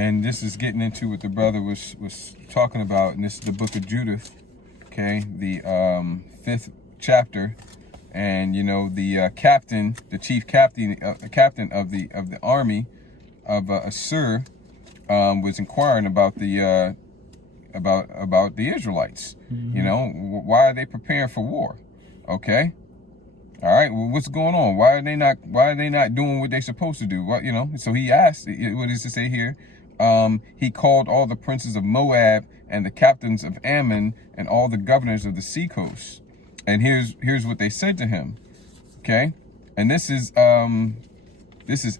And this is getting into what the brother was talking about, and this is the book of Judith, okay, the 5th chapter. And you know, the captain, the chief captain, captain of the army of Assur, was inquiring about the Israelites. You know, why are they preparing for war? Okay, all right. Well, what's going on? Why are they not doing what they're supposed to do? What, you know? So he asked. What does it say here? He called all the princes of Moab and the captains of Ammon and all the governors of the seacoast. And here's what they said to him. Okay, and this is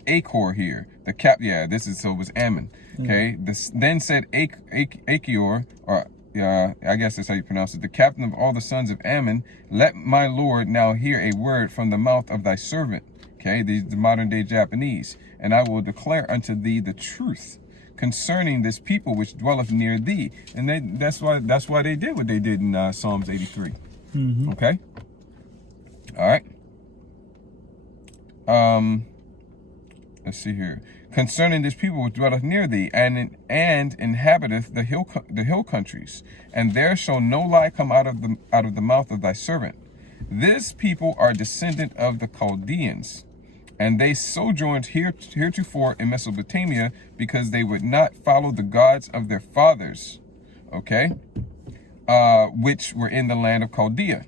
Achor here. So it was Ammon. Okay, then said Achior, or I guess that's how you pronounce it, the captain of all the sons of Ammon, let my lord now hear a word from the mouth of thy servant. Okay, these the modern day Japanese, and I will declare unto thee the truth concerning this people which dwelleth near thee. And that's why they did what they did in Psalms 83. Okay. All right. Let's see here. Concerning this people which dwelleth near thee, and inhabiteth the hill countries, and there shall no lie come out of the mouth of thy servant. This people are descendant of the Chaldeans, and they sojourned heretofore in Mesopotamia, because they would not follow the gods of their fathers, okay, which were in the land of Chaldea.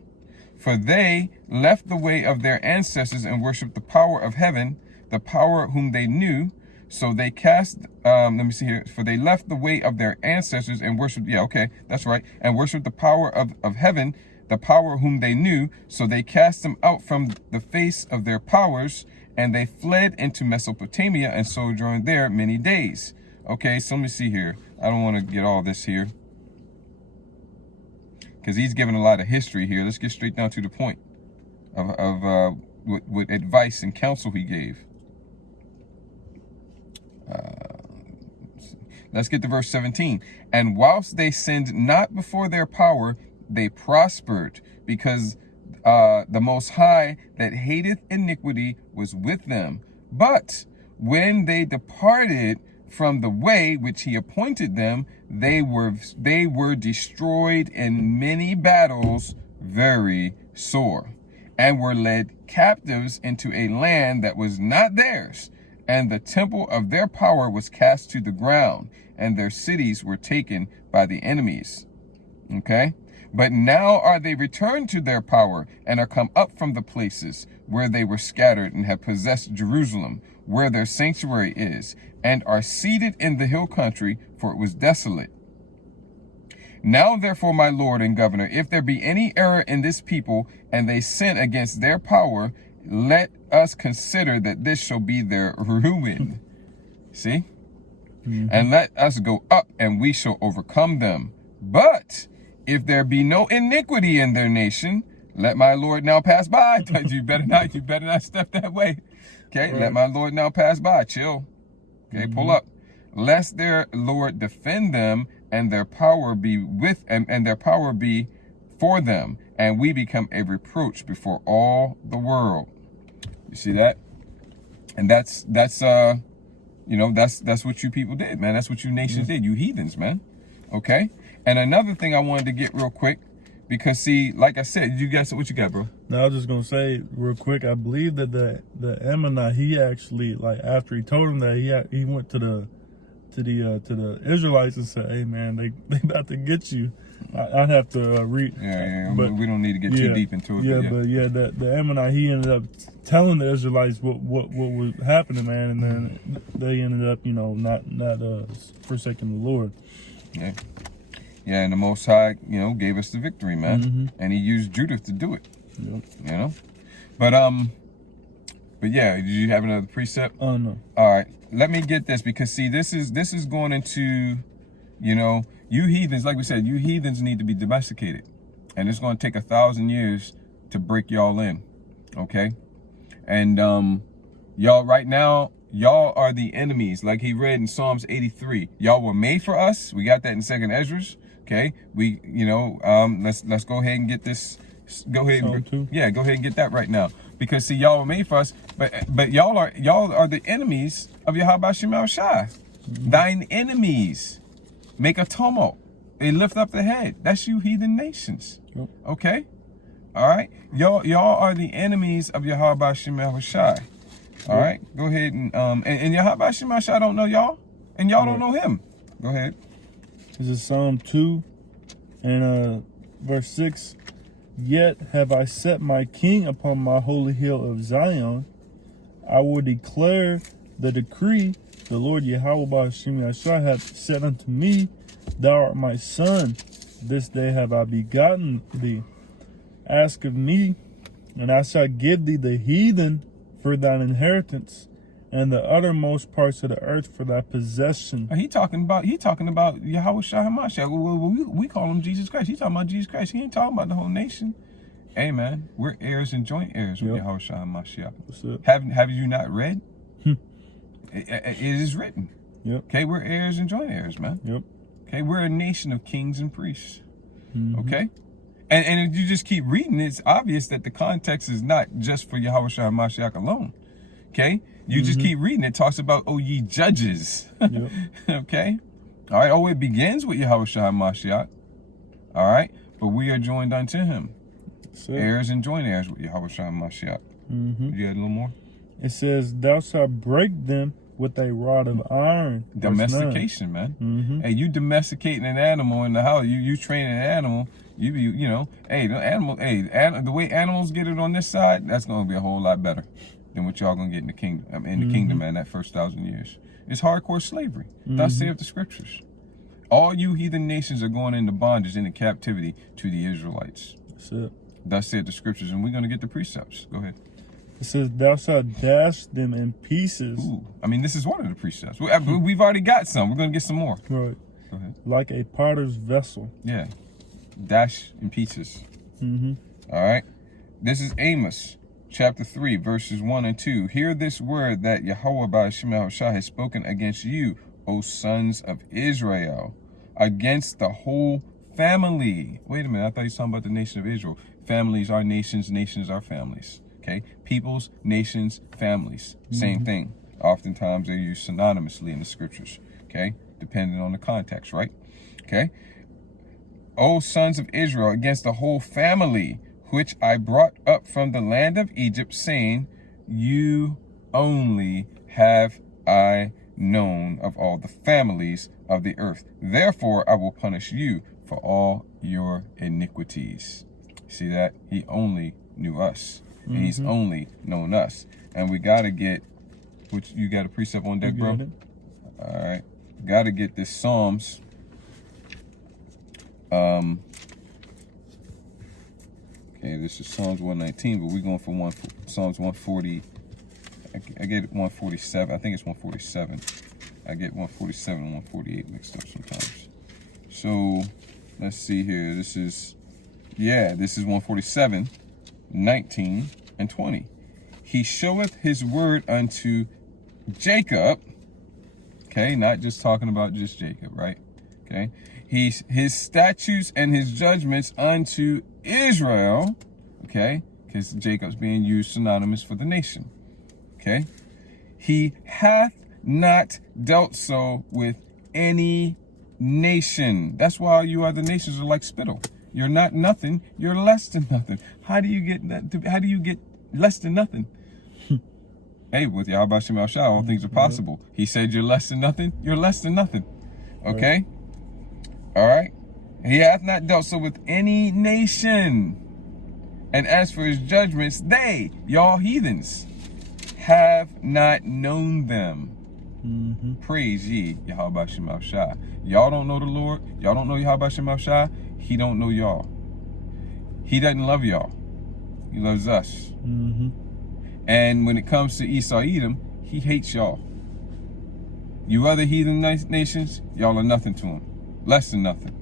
For they left the way of their ancestors and worshipped the power of heaven, the power whom they knew. So they cast, let me see here. For they left the way of their ancestors and worshipped, yeah, okay, that's right, and worshipped the power of heaven, the power whom they knew. So they cast them out from the face of their powers, and they fled into Mesopotamia and sojourned there many days. Okay, so let me see here. I don't want to get all this here, because he's giving a lot of history here. Let's get straight down to the point of what advice and counsel he gave. Let's get to verse 17. And whilst they sinned not before their power, they prospered, because the Most High that hateth iniquity was with them. But when they departed from the way which he appointed them, they were destroyed in many battles, very sore, and were led captives into a land that was not theirs. And the temple of their power was cast to the ground, and their cities were taken by the enemies. Okay? But now are they returned to their power, and are come up from the places where they were scattered, and have possessed Jerusalem, where their sanctuary is, and are seated in the hill country, for it was desolate. Now therefore, my lord and governor, if there be any error in this people, and they sin against their power, let us consider that this shall be their ruin. See? And let us go up, and we shall overcome them. But if there be no iniquity in their nation, let my lord now pass by. You better not step that way. Okay, right. Let my lord now pass by. Chill. Okay, pull up. Lest their lord defend them, and their power be with, and their power be for them, and we become a reproach before all the world. You see that? And that's you know, that's what you people did, man. That's what you nations did, you heathens, man. Okay? And another thing I wanted to get real quick, because see, like I said, you guys, what you got, bro? No, I was just gonna say real quick, I believe that the Ammonite, he actually, like, after he told him that, he went to the Israelites and said, "Hey man, they about to get you." I'd have to read. Yeah, but we don't need to get too deep into it. Yeah, the Ammonite, he ended up telling the Israelites what was happening, man, and then they ended up, you know, not forsaking the Lord. Yeah. Yeah, and the Most High, you know, gave us the victory, man, and he used Judith to do it. Yep. You know, but yeah, did you have another precept? Oh no. All right, let me get this, because see, this is going into, you know, you heathens, like we said, you heathens need to be domesticated, and it's going to take 1,000 years to break y'all in, okay? And y'all right now, y'all are the enemies, like he read in Psalms 83. Y'all were made for us. We got that in 2nd Esdras. Okay, we, you know, let's go ahead and get this. Go ahead and go ahead and get that right now, because see, y'all were made for us, but y'all are the enemies of Yahweh Shemel Shai. Thine enemies make a tumult. They lift up the head. That's you heathen nations. Yep. Okay? All right? Y'all are the enemies of Yahweh Shem Yahushai. All right? Go ahead and Yahweh Shem Yahushai don't know y'all. And y'all don't know him. Go ahead. This is Psalm 2 and verse 6. Yet have I set my king upon my holy hill of Zion. I will declare the decree. The Lord Yahweh Shem Yahushai hath said unto me, Thou art my son. This day have I begotten thee. Ask of me, and I shall give thee the heathen for thine inheritance, and the uttermost parts of the earth for thy possession. He talking about Yahweh Shai HaMashiach. We call him Jesus Christ. He talking about Jesus Christ. He ain't talking about the whole nation. Hey man, we're heirs and joint heirs with Yahweh Shai HaMashiach. Have you not read? It is written. Yep. Okay, we're heirs and joint heirs, man. Yep. Okay, we're a nation of kings and priests. Okay? And if you just keep reading, it's obvious that the context is not just for Yahweh Shai HaMashiach alone. Okay? You just keep reading. It talks about, oh, ye judges. Yep. Okay? All right. Oh, it begins with Yahweh Shai HaMashiach. All right? But we are joined unto him. Heirs and joint heirs with Yahweh Shai HaMashiach. You had a little more? It says, Thou shalt break them with a rod of iron. Domestication, man. Hey, you domesticating an animal in the house. You training an animal. You know, hey, the way animals get it on this side, that's gonna be a whole lot better than what y'all gonna get in the kingdom. Kingdom, man, that first 1,000 years. It's hardcore slavery. Thus saith the scriptures. All you heathen nations are going into bondage, into captivity to the Israelites. That's it. Thus saith the scriptures, and we're gonna get the precepts. Go ahead. It says, Thou shalt dash them in pieces. Ooh, I mean, this is one of the precepts. We've already got some. We're gonna get some more. Right. Go ahead. Like a potter's vessel. Yeah. Dash in pieces. All right. This is Amos chapter 3, verses 1 and 2. Hear this word that Yahweh by Shem Yahushai has spoken against you, O sons of Israel, against the whole family. Wait a minute. I thought he was talking about the nation of Israel. Families are nations. Nations are families. Okay. Peoples, nations, families. Same thing. Oftentimes they're used synonymously in the scriptures. Okay. Depending on the context, right? Okay. O sons of Israel, against the whole family, which I brought up from the land of Egypt, saying, You only have I known of all the families of the earth. Therefore, I will punish you for all your iniquities. See that? He only knew us. And he's only known us. And we got to get, which you got a precept on deck, bro? All right. Got to get this Psalms. Okay, this is Psalms 119, but we're going for Psalms 140. I get 147. I think it's 147. I get 147 and 148 mixed up sometimes. So let's see here. This is 147, 19 and 20. He showeth his word unto Jacob. Okay, not just talking about just Jacob, right? Okay. His statutes and his judgments unto Israel, okay, because Jacob's being used synonymous for the nation, okay. He hath not dealt so with any nation. That's why you other nations are like spittle. You're not nothing. You're less than nothing. How do you get that? How do you get less than nothing? Hey, with Yahweh Shem Yahushai, all things are possible. He said you're less than nothing. You're less than nothing. Okay. All right. He hath not dealt so with any nation. And as for his judgments, they, y'all heathens, have not known them. Praise ye, Yahweh Shem Yahushai. Y'all don't know the Lord. Y'all don't know Yahweh Shem Yahushai. He don't know y'all. He doesn't love y'all. He loves us. And when it comes to Esau Edom, he hates y'all. You other heathen nations, y'all are nothing to him. Less than nothing.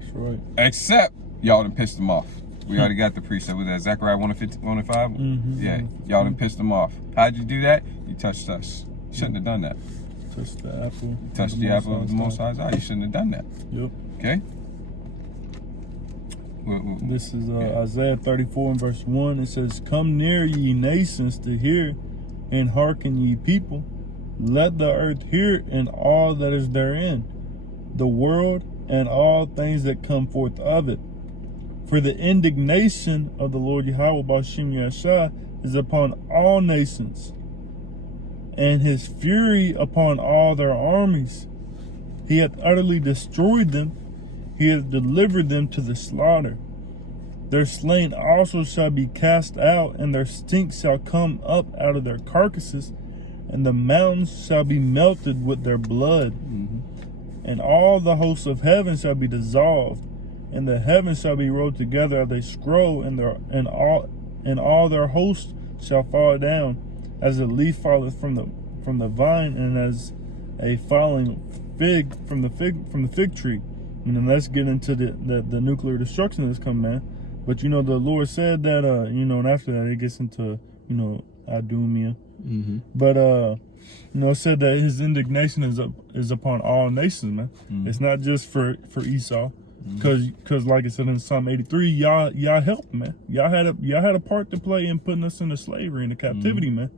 That's right. Except y'all done pissed him off. We already got the precept with that. Zechariah 1:5. Yeah, y'all done pissed him off. How'd you do that? You touched us. You shouldn't have done that. Touched the apple. You touched the apple of the Most High's eye. You shouldn't have done that. Yep. Okay? This is Isaiah 34 and verse 1. It says, Come near, ye nations, to hear, and hearken, ye people. Let the earth hear and all that is therein, the world and all things that come forth of it. For the indignation of the Lord Yahweh B'Shem Yashah is upon all nations, and his fury upon all their armies. He hath utterly destroyed them, he hath delivered them to the slaughter. Their slain also shall be cast out, and their stink shall come up out of their carcasses, and the mountains shall be melted with their blood. And all the hosts of heaven shall be dissolved, and the heavens shall be rolled together as a scroll, and all their hosts shall fall down, as a leaf falleth from the vine, and as a falling fig from the fig tree. And then let's get into the nuclear destruction that's coming, man. But the Lord said that and after that it gets into Idumea. But it said that his indignation is upon all nations, man. It's not just for Esau. Cause like it said in Psalm 83, y'all helped, man. Y'all had a part to play in putting us into slavery, into captivity, man.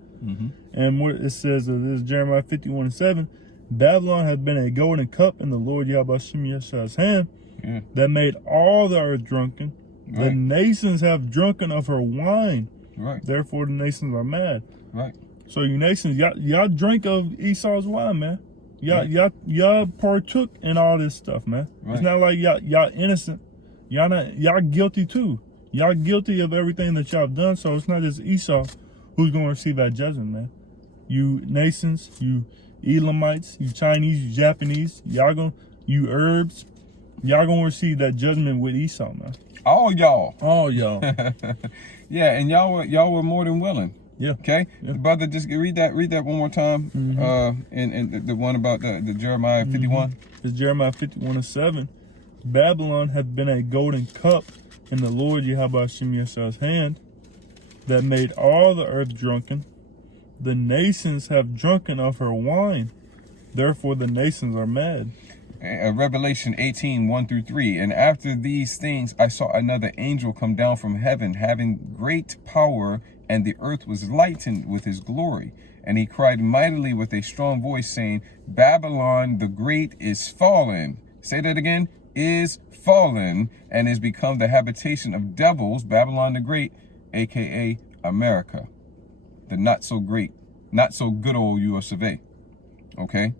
And what it says, this is Jeremiah 51:7, Babylon hath been a golden cup in the Lord Yahweh Yeshah's hand, that made all the earth drunken. The nations have drunken of her wine. Therefore the nations are mad. So you nations, y'all drank of Esau's wine, man. Y'all partook in all this stuff, man. It's not like y'all innocent. Y'all guilty too. Y'all guilty of everything that y'all have done. So it's not just Esau who's gonna receive that judgment, man. You nations, you Elamites, you Chinese, you Japanese, you Arabs, y'all gonna receive that judgment with Esau, man. All y'all. Yeah, and y'all were more than willing. Yeah. Okay. Brother, just read that one more time. And the one about the Jeremiah 51. It's Jeremiah 51:7. Babylon hath been a golden cup in the Lord Yahweh Shem Yeshah's hand, that made all the earth drunken. The nations have drunken of her wine. Therefore the nations are mad. Revelation 18:1-3. And after these things I saw another angel come down from heaven, having great power, and the earth was lightened with his glory. And he cried mightily with a strong voice, saying, Babylon the great is fallen. Say that again. Is fallen, and is become the habitation of devils. Babylon the great, aka America, the not so great, not so good old US of A. Okay.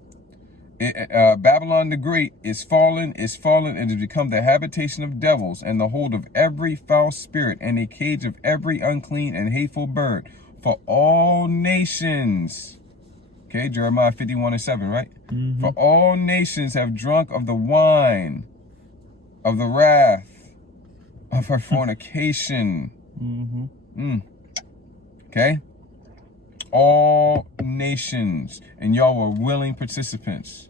Babylon the great is fallen, and has become the habitation of devils, and the hold of every foul spirit, and a cage of every unclean and hateful bird, for all nations. Okay, Jeremiah 51:7, right? For all nations have drunk of the wine of the wrath of her fornication. Okay, all nations, and y'all were willing participants.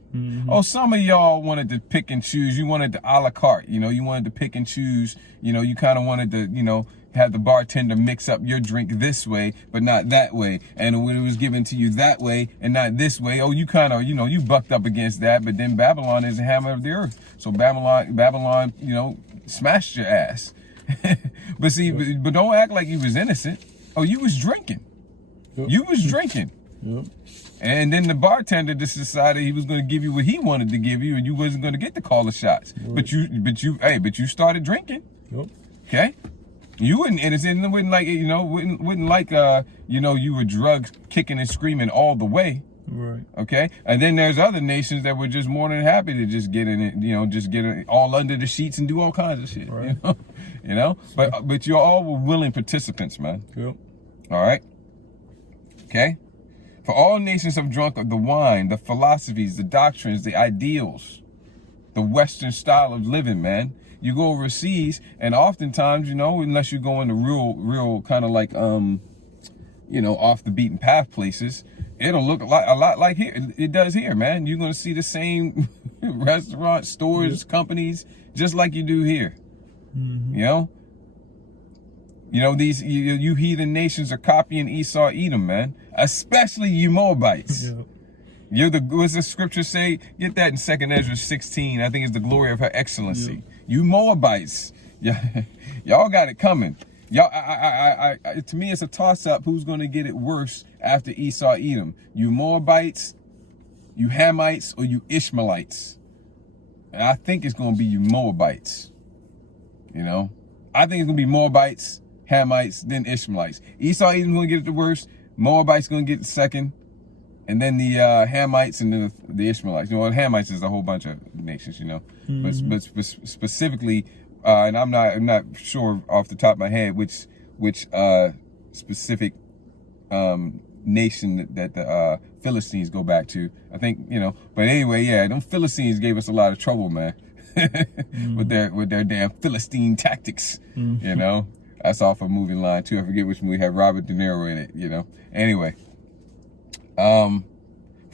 Oh, some of y'all wanted to pick and choose. You wanted to a la carte, you wanted to pick and choose. You kind of wanted to, have the bartender mix up your drink this way, but not that way. And when it was given to you that way and not this way, oh, you kind of, you bucked up against that. But then Babylon is the hammer of the earth. So Babylon, smashed your ass. But see, but don't act like you was innocent. Oh, you was drinking. You was drinking. And then the bartender just decided he was going to give you what he wanted to give you, and you wasn't going to get to call the shots. But you started drinking. Okay. You wouldn't innocent, wouldn't like you were drugged, kicking and screaming all the way. Okay. And then there's other nations that were just more than happy to just get in it, just get it all under the sheets and do all kinds of shit. But you all were willing participants, man. All right. Okay. For all nations have drunk of the wine, the philosophies, the doctrines, the ideals, the Western style of living, man. You go overseas, and oftentimes, unless you go into real kind of like, off the beaten path places, it'll look a lot like here. It does here, man. You're going to see the same restaurants, stores, companies, just like you do here. These you heathen nations are copying Esau, Edom, man. Especially you Moabites. What's the scripture say? Get that in 2nd Ezra 16. I think it's the glory of her excellency. You Moabites, y'all got it coming. Y'all, to me, it's a toss-up who's going to get it worse after Esau, Edom. You Moabites you Hamites or you Ishmaelites. And I think it's going to be you Moabites. You know, I think it's going to be Moabites, Hamites, then Ishmaelites. Esau is going to get it the worst. Moabites going to get it second. And then the Hamites and then the Ishmaelites. You know, Hamites is a whole bunch of nations, you know. But specifically, and I'm not sure off the top of my head which specific nation that the Philistines go back to. I think, you know. But anyway, yeah, them Philistines gave us a lot of trouble, man. with their damn Philistine tactics, you know. That's off a movie line too. I forget which movie had Robert De Niro in it, you know. Anyway, for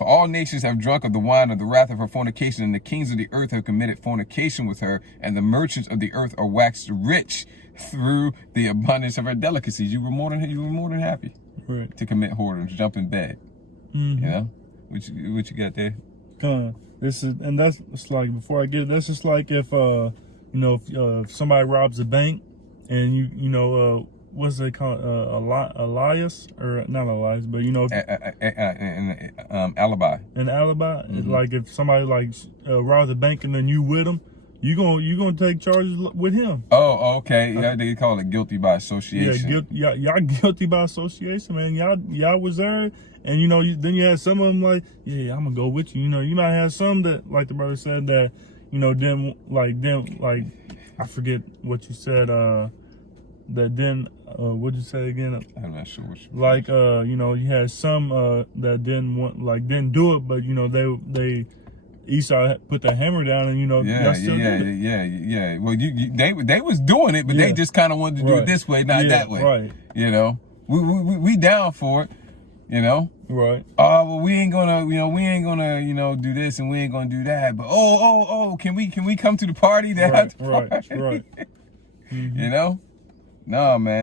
all nations have drunk of the wine of the wrath of her fornication, and the kings of the earth have committed fornication with her, and the merchants of the earth are waxed rich through the abundance of her delicacies. You were more than happy, right, to commit whoredoms, jump in bed. You know, what you got there? It's like, before I get it, that's just like if you know, if somebody robs a bank, and you know, what's they call Elias, or not Elias, but you know, alibi. An alibi. Like if somebody like robs a bank and then you with them, you gonna take charges with him. Oh, okay. Yeah, they call it guilty by association. Yeah, y'all guilty by association, man. Y'all was there, and you know, then you had some of them like, yeah, I'm gonna go with you. You know, you might have some that, like the brother said, that, you know, them like I forget what you said. That then, what'd you say again? I'm not sure what you like. You know, you had some that didn't do it, but you know, they Esau put the hammer down, and you know, yeah. Well, they was doing it, but they just kind of wanted to do it this way, not that way. Right. You know, we down for it. You know. Right. Well, we ain't gonna, you know, do this and we ain't gonna do that. But can we come to the party? Right. You know. No, man.